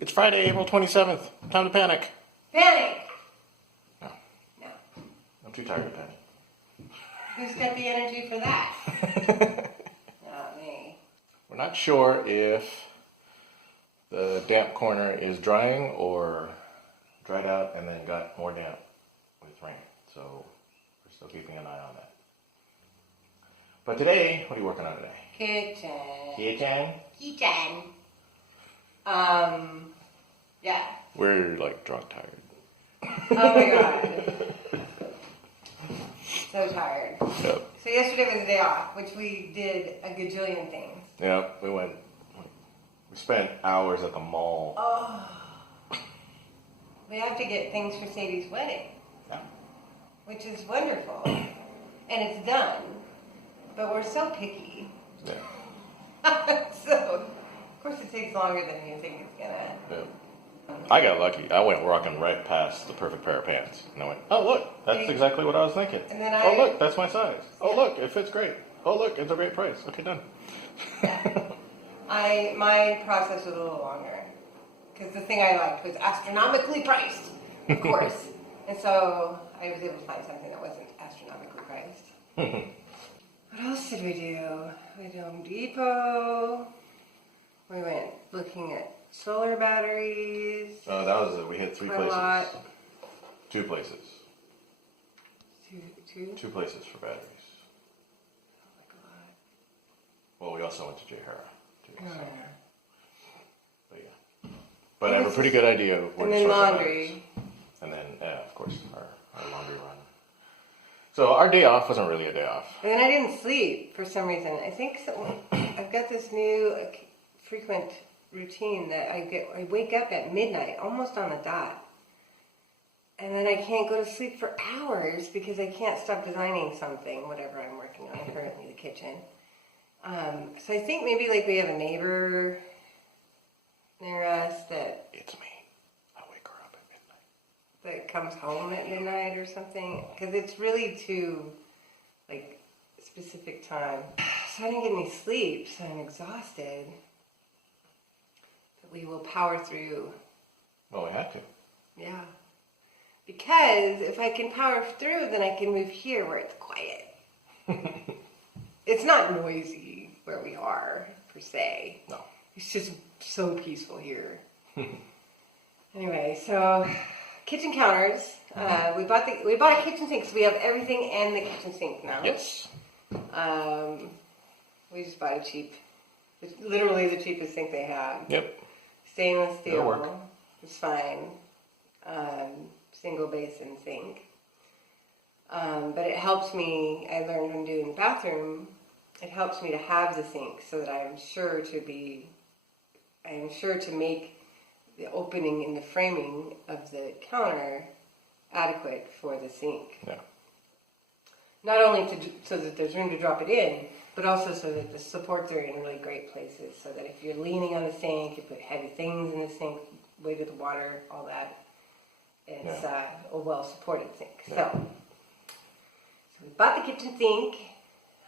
It's Friday, April 27th. Time to panic. Panic! No, No. I'm too tired to panic. Who's got the energy for that? Not me. We're not sure if the damp corner is drying or dried out and then got more damp with rain. So we're still keeping an eye on that. But today, what are you working on today? Kitchen. Yeah. We're like drunk tired. Oh my god. So tired. Yep. So yesterday was a day off, which we did a gajillion things. Yep, we spent hours at the mall. Oh. We have to get things for Sadie's wedding. Yeah. Which is wonderful. And it's done. But we're so picky. Yeah. So, of course it takes longer than you think it's gonna. Yeah. I got lucky. I went walking right past the perfect pair of pants. And I went, oh, look, that's exactly what I was thinking. And then oh, look, that's my size. Oh, look, it fits great. Oh, look, it's a great price. Okay, done. Yeah. My process was a little longer. Because the thing I liked was astronomically priced, of course. And so I was able to find something that wasn't astronomically priced. What else did we do? We went to Home Depot. We went looking at solar batteries. Oh, that was it. We hit three places. Two places. Two? Two places for batteries. Like a lot. Well, we also went to J. Hara, too. Oh, So. yeah. But yeah. But I have a pretty good idea of where and to then start. laundry. And then, of course, our laundry run. So our day off wasn't really a day off. And then I didn't sleep for some reason. I think I've got this new frequent routine that I wake up at midnight, almost on the dot. And then I can't go to sleep for hours because I can't stop designing something, whatever I'm working on, currently the kitchen. So I think maybe like we have a neighbor near us that... It's me. I wake her up at midnight. That comes home at midnight or something. Because it's really too, like, specific time. So I didn't get any sleep, so I'm exhausted. But we will power through. Well, we had to. Yeah. Because if I can power through, then I can move here where it's quiet. It's not noisy where we are, per se. No. It's just so peaceful here. Anyway, so kitchen counters. We bought a kitchen sink, so we have everything and the kitchen sink now. Yes. We just bought it's literally the cheapest sink they have. Yep. Stainless steel. It'll work. It's fine. Single basin sink. But it helps me, I learned when doing the bathroom, it helps me to have the sink so that I am sure to make the opening in the framing of the counter adequate for the sink. Yeah. Not only so that there's room to drop it in, but also so that the supports are in really great places, so that if you're leaning on the sink, you put heavy things in the sink, weight of the water, all that. It's a well-supported sink. Yeah. So we bought the kitchen sink.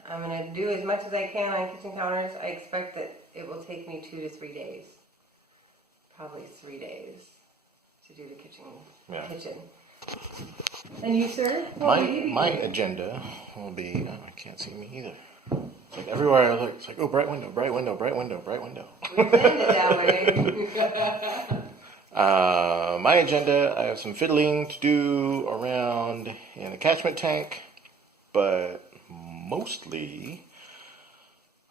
I'm going to do as much as I can on kitchen counters. I expect that it will take me 2 to 3 days. Probably 3 days to do the kitchen. Yeah. And you, sir? My agenda will be, I can't see me either. It's like everywhere I look, it's like, oh, bright window, bright window, bright window, bright window. We planned it that way. My agenda, I have some fiddling to do around an attachment tank, but mostly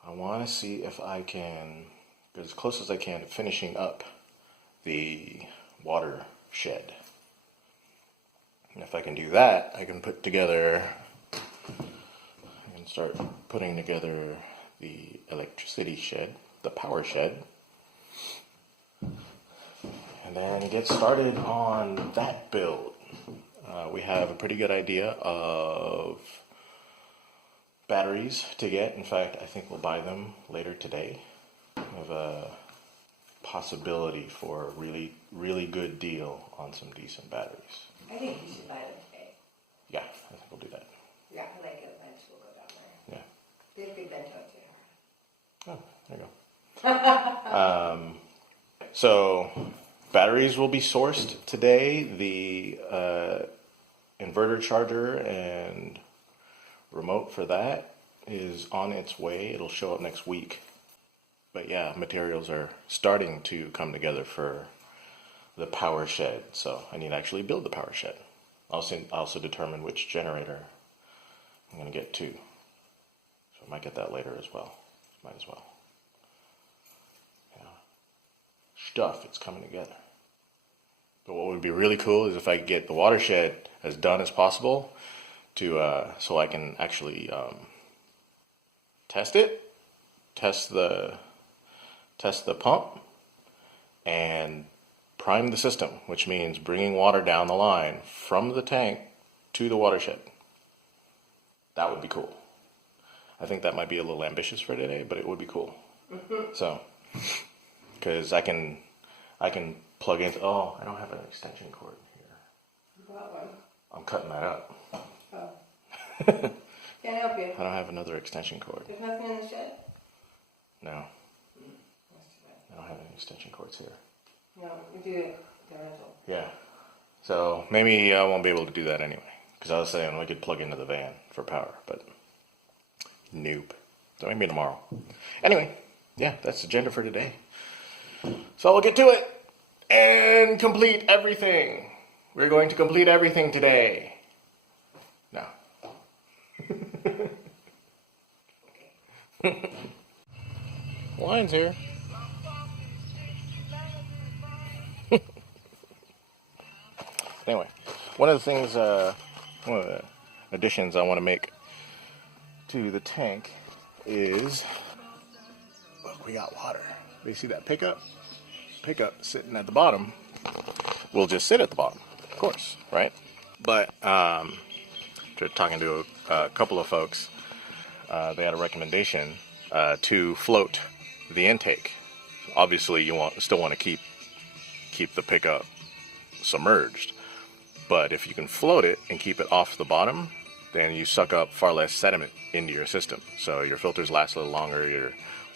I want to see if I can get as close as I can to finishing up the water shed. And if I can do that, I can start putting together the electricity shed, the power shed, and then get started on that build. We have a pretty good idea of batteries to get. In fact, I think we'll buy them later today. We have a possibility for a really, really good deal on some decent batteries. I think you should buy them today. Yeah, I think we'll do that. Yeah, I like it. Lunch, we'll go down there. Yeah. They have good bento too. Oh, there you go. So Batteries will be sourced today. The inverter charger and remote for that is on its way. It'll show up next week. But yeah, materials are starting to come together for the power shed. So I need to actually build the power shed. I'll also determine which generator I'm going to get to. So I might get that later as well. Might as well. Yeah. Stuff, it's coming together. But what would be really cool is if I could get the watershed as done as possible to so I can actually test it, test the pump, and prime the system, which means bringing water down the line from the tank to the watershed. That would be cool. I think that might be a little ambitious for today, but it would be cool. So, because I can plug into. Oh, I don't have an extension cord here. Got one. I'm cutting that up. Oh. Can't help you. I don't have another extension cord. There's nothing in the shed? No, That's too bad. I don't have any extension cords here. No, we do it the rental. Yeah. So maybe I won't be able to do that anyway. Because I was saying we could plug into the van for power, but nope. So maybe tomorrow. Anyway, yeah, that's the agenda for today. So we'll get to it and complete everything. We're going to complete everything today. No. Lions here. Anyway, one of the things, one of the additions I want to make to the tank is, look, we got water. You see that pickup? Pickup sitting at the bottom will just sit at the bottom, of course, right? But talking to a couple of folks, they had a recommendation to float the intake. Obviously, you still want to keep the pickup submerged. But if you can float it and keep it off the bottom, then you suck up far less sediment into your system. So your filters last a little longer, your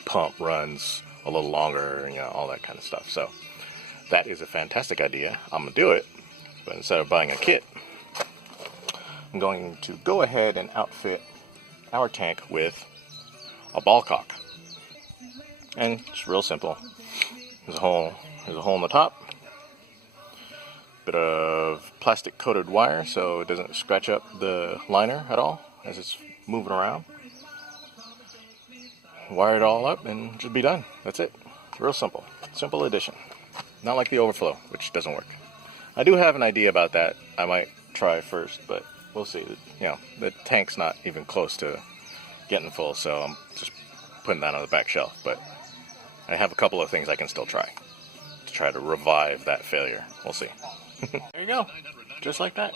pump runs a little longer, all that kind of stuff. So that is a fantastic idea. I'm going to do it, but instead of buying a kit, I'm going to go ahead and outfit our tank with a ball cock. And it's real simple. There's a hole in the top. Bit of plastic coated wire so it doesn't scratch up the liner at all as it's moving around. Wire it all up and just be done. That's it. It's real simple. Simple addition. Not like the overflow, which doesn't work. I do have an idea about that. I might try first, but we'll see. The tank's not even close to getting full, so I'm just putting that on the back shelf. But I have a couple of things I can still try to revive that failure. We'll see. There you go. Just like that.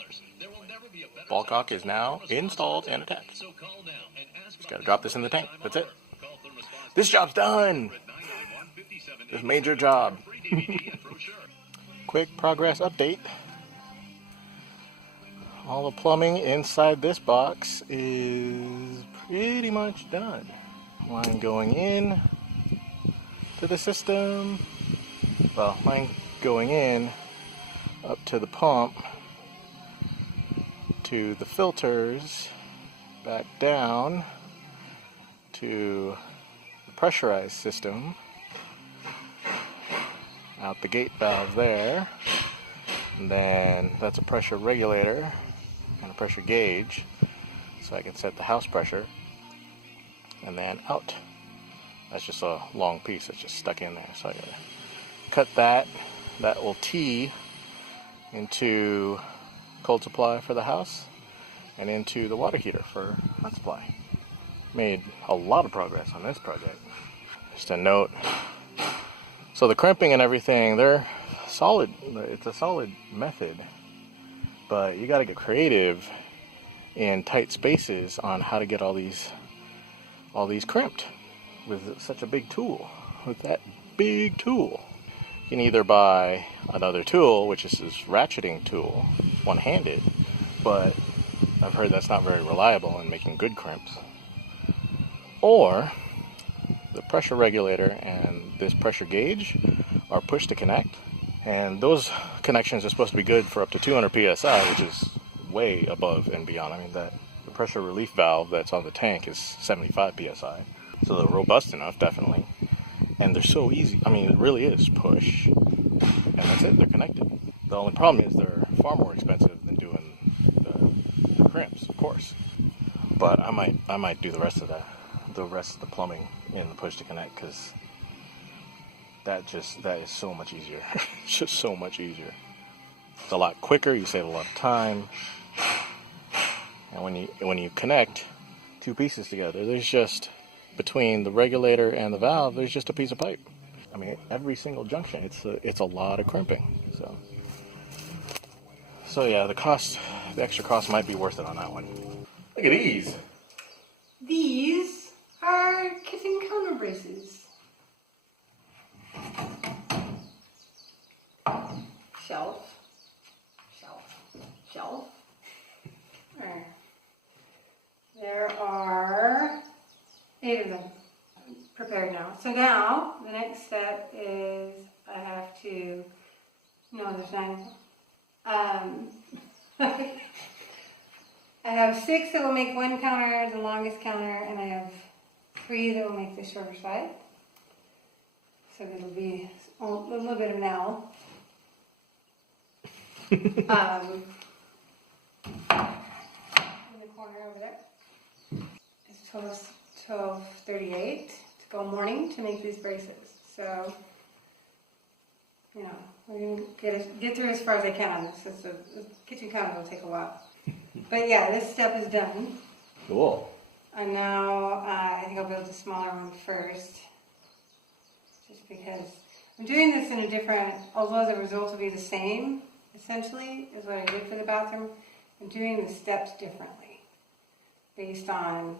Ball cock is now installed and attached. Just gotta drop this in the tank. That's it. This job's done. This major job. Quick progress update. All the plumbing inside this box is pretty much done. Line going in to the system. Well, line going in up to the pump, to the filters, back down to the pressurized system, out the gate valve there, and then that's a pressure regulator and a pressure gauge, so I can set the house pressure, and then out. That's just a long piece that's just stuck in there, so I gotta cut that. That will tee into cold supply for the house and into the water heater for hot supply. Made a lot of progress on this project. Just a note. So the crimping and everything, they're solid. It's a solid method, but you got to get creative in tight spaces on how to get all these crimped with such a big tool. With that big tool. You can either buy another tool, which is this ratcheting tool, one-handed, but I've heard that's not very reliable in making good crimps. Or the pressure regulator and this pressure gauge are push to connect, And those connections are supposed to be good for up to 200 psi, which is way above and beyond. I mean, the pressure relief valve that's on the tank is 75 psi, so they're robust enough, definitely. And they're so easy. I mean, it really is push, and that's it. They're connected. The only problem is they're far more expensive than doing the crimps, of course. But I might do the rest of the plumbing in the push to connect, because that is so much easier. It's just so much easier. It's a lot quicker. You save a lot of time. And when you connect two pieces together, there's just, between the regulator and the valve, there's just a piece of pipe. I mean, every single junction, it's a lot of crimping. So yeah, the extra cost might be worth it on that one. Look at these. These are kitchen counter braces. Shelf. There are 8 of them prepared now. So now the next step is I have to. No, there's 9. I have 6 that will make one counter, the longest counter, and I have 3 that will make the shorter side. So it'll be a little bit of an L. In the corner over there. It's 12:38 to go morning to make these braces. So, you know, we're going to get through as far as I can. The kitchen counter will take a while. But yeah, this step is done. Cool. And now I think I'll build a smaller one first. Just because I'm doing this in a different, although the result will be the same, essentially, is what I did for the bathroom. I'm doing the steps differently based on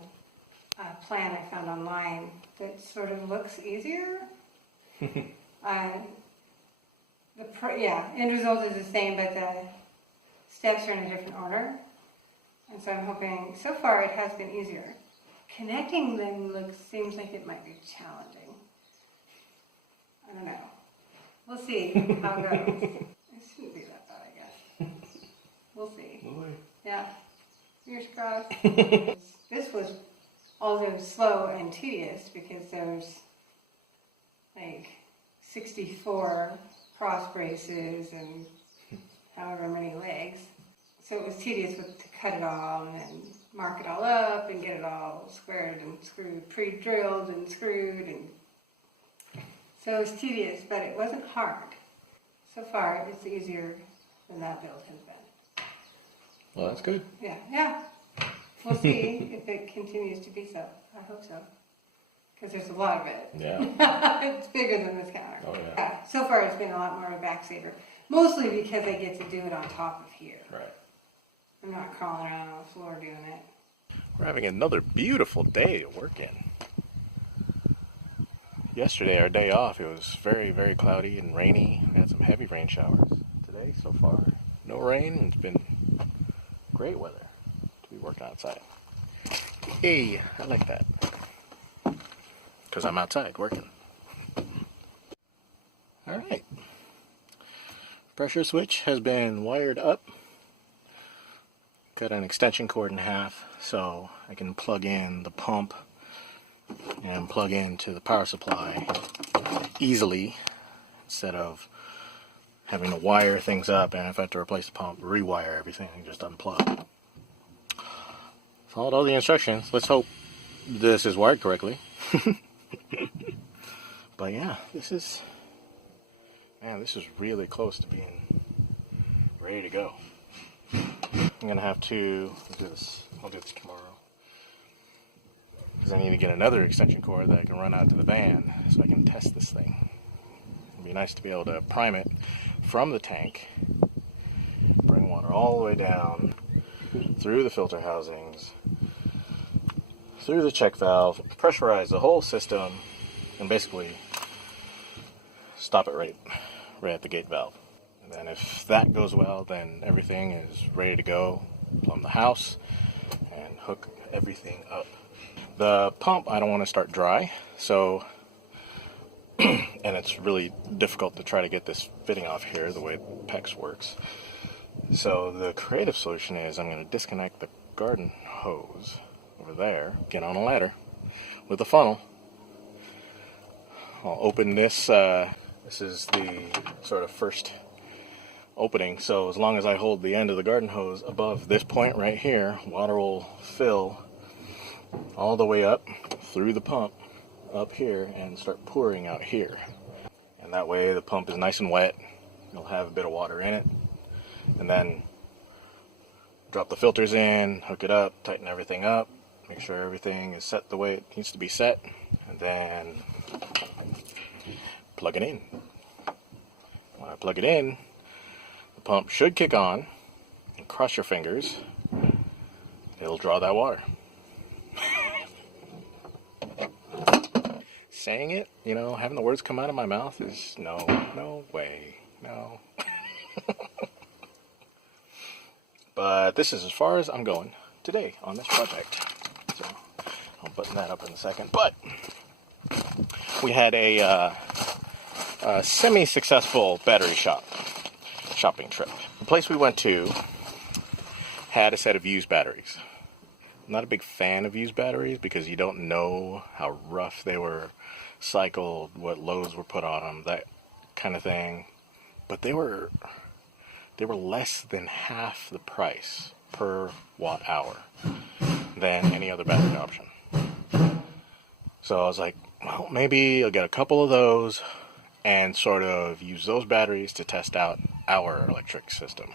a plan I found online that sort of looks easier. End result is the same, but the steps are in a different order. And so I'm hoping, so far it has been easier. Connecting them seems like it might be challenging. I don't know. We'll see how it goes. It shouldn't be that bad, I guess. We'll see. Yeah. Fingers crossed. This was, although slow and tedious, because there's like 64 cross braces and however many legs. So it was tedious to cut it all and then mark it all up and get it all squared and screwed, pre-drilled and screwed. And so it was tedious, but it wasn't hard. So far, it's easier than that build has been. Well, that's good. Yeah. We'll see if it continues to be so. I hope so. Because there's a lot of it. Yeah. It's bigger than this counter. Oh, yeah. So far, it's been a lot more of a backsaver. Mostly because I get to do it on top of here. Right. I'm not crawling around on the floor doing it. We're having another beautiful day to work in. Yesterday, our day off, it was very, very cloudy and rainy. We had some heavy rain showers. Today, so far, no rain. It's been great weather to be working outside. Hey, I like that. Because I'm outside working. Alright. Pressure switch has been wired up. Cut an extension cord in half so I can plug in the pump and plug into the power supply easily, instead of having to wire things up, and if I have to replace the pump, rewire everything and just unplug. Followed all the instructions. Let's hope this is wired correctly. But yeah, this is really close to being ready to go. I'm gonna have to do this. I'll do this tomorrow, because I need to get another extension cord that I can run out to the van so I can test this thing. It'd be nice to be able to prime it from the tank, bring water all the way down through the filter housings, through the check valve, pressurize the whole system, and basically stop it right at the gate valve. And then if that goes well, then everything is ready to go. Plumb the house and hook everything up. The pump I don't want to start dry, so and it's really difficult to try to get this fitting off here the way PEX works. So the creative solution is I'm going to disconnect the garden hose over there, get on a ladder with a funnel. I'll open this. This is the sort of first opening, so as long as I hold the end of the garden hose above this point right here, water will fill all the way up through the pump up here and start pouring out here. And that way the pump is nice and wet. You'll have a bit of water in it. And then drop the filters in, hook it up, tighten everything up, make sure everything is set the way it needs to be set, and then plug it in. When I plug it in, the pump should kick on, and cross your fingers, it'll draw that water. Saying it, you know, having the words come out of my mouth is no way, no. But this is as far as I'm going today on this project. So I'll button that up in a second. But we had a semi-successful battery shopping trip. The place we went to had a set of used batteries. I'm not a big fan of used batteries because you don't know how rough they were cycled, what loads were put on them, that kind of thing. But they were less than half the price per watt hour than any other battery option. So I was like, well, maybe I'll get a couple of those and sort of use those batteries to test out our electric system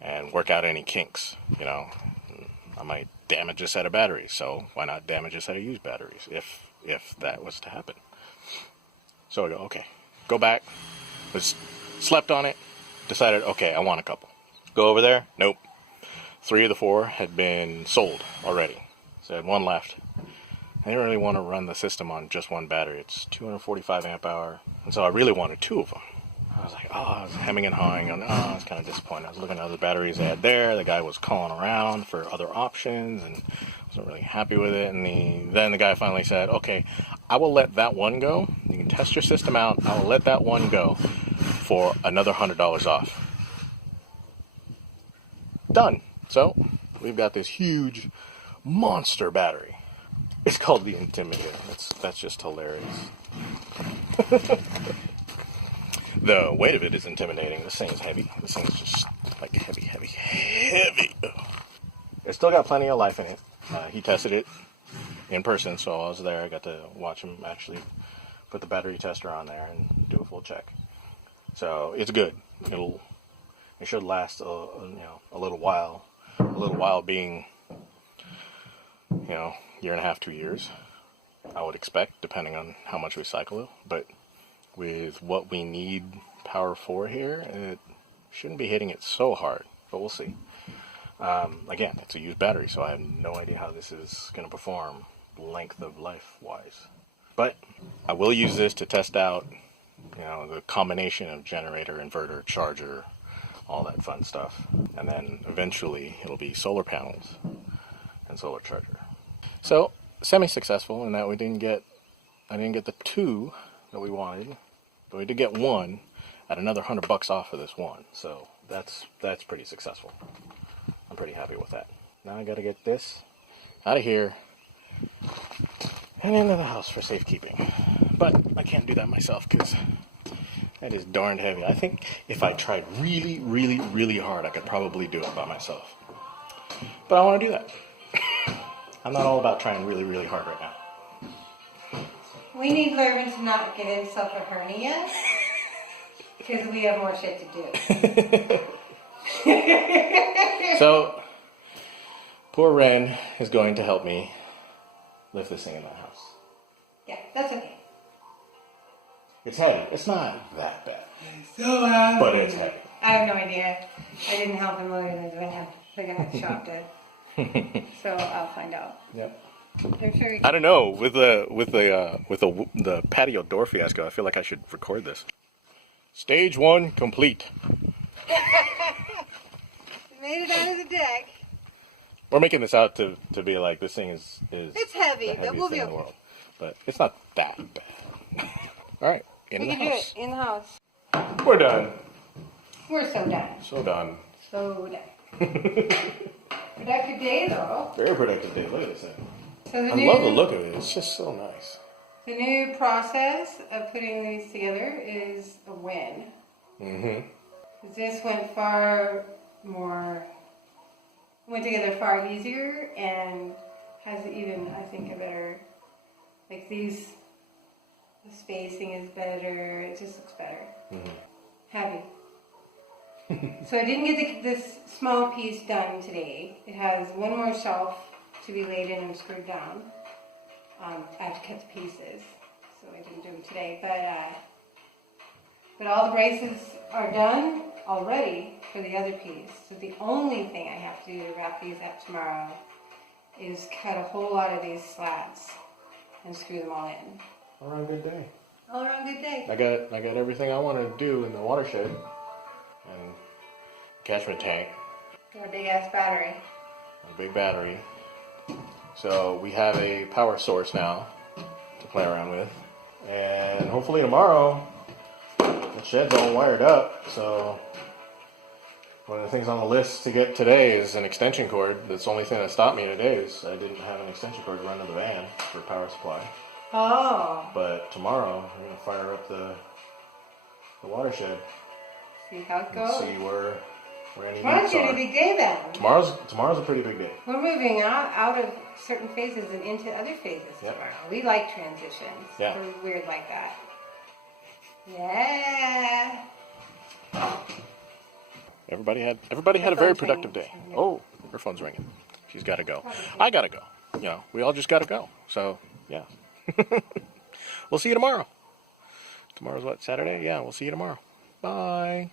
and work out any kinks, you know. I might damage a set of batteries, so why not damage a set of used batteries if that was to happen. So I go, okay, go back, slept on it, decided, okay, I want a couple. Go over there, nope. 3 of the 4 had been sold already, so I had one left. I didn't really want to run the system on just one battery. It's 245 amp hour, and so I really wanted 2 of them. I was like, I was hemming and hawing, and I was kind of disappointed. I was looking at other batteries they had there. The guy was calling around for other options, and I wasn't really happy with it. And then the guy finally said, okay, I will let that one go. You can test your system out. I will let that one go for another $100 off. Done. So we've got this huge monster battery. It's called the Intimidator. That's just hilarious. The weight of it is intimidating. This thing is heavy. This thing is just like heavy. It's still got plenty of life in it. He tested it in person, so I was there. I got to watch him actually put the battery tester on there and do a full check. So it's good. It should last a little while. A little while being, year and a half, 2 years. I would expect, depending on how much we cycle it. But with what we need power for here, it shouldn't be hitting it so hard, but we'll see. Again, it's a used battery, so I have no idea how this is going to perform length of life wise. But I will use this to test out, the combination of generator, inverter, charger, all that fun stuff. And then eventually it'll be solar panels and solar charger. So semi-successful in that I didn't get the 2 that we wanted, but we did get 1 at another $100 off of this one. So that's pretty successful. I'm pretty happy with that. Now I gotta get this out of here and into the house for safekeeping. But I can't do that myself because that is darned heavy. I think if I tried really, really, really hard, I could probably do it by myself. But I want to do that. I'm not all about trying really, really hard right now. We need Wren to not get himself a hernia because we have more shit to do. So, poor Wren is going to help me lift this thing in my house. Yeah, that's okay. It's heavy. It's not that bad. It's so heavy. But it's heavy. I have no idea. I didn't help him load it. The guy shopped it. So I'll find out. Yep. I'm sure I don't know. With the patio door fiasco, I feel like I should record this. Stage 1 complete. Made it out of the deck. We're making this out to be like this thing is It's heavy, the but we'll heaviest be thing in okay. the world. But it's not that bad. All right. in We the can do house. it in the house. We're done. We're so done. So done. So done. Productive day though. Very productive day. Look at this thing. So I love the look of it. It's just so nice. The new process of putting these together is a win. Mm-hmm. This went together far easier and has even, I think, a better, like these, the spacing is better, it just looks better. Mm-hmm. Happy. So I didn't get this small piece done today. It has one more shelf to be laid in and screwed down. I have to cut the pieces, so I didn't do them today. But all the braces are done already for the other piece. So the only thing I have to do to wrap these up tomorrow is cut a whole lot of these slats and screw them all in. All around good day. All around good day. I got everything I want to do in the watershed and catchment tank. Got a big ass battery. A big battery. So we have a power source now to play around with, and hopefully tomorrow the shed's all wired up. So one of the things on the list to get today is an extension cord. That's the only thing that stopped me today is I didn't have an extension cord to run to the van for power supply. Oh. But tomorrow I'm gonna fire up the watershed. See how it And goes. see where any Tomorrow's leaks gonna are. be a big day then. Tomorrow's a pretty big day. We're moving out of certain phases and into other phases Yep. tomorrow. We like transitions. Yeah. We're weird like that. Yeah. Everybody had a very productive day. Oh, her phone's ringing. She's got to go. I got to go. You know, we all just got to go. So, yeah. We'll see you tomorrow. Tomorrow's what, Saturday? Yeah, we'll see you tomorrow. Bye.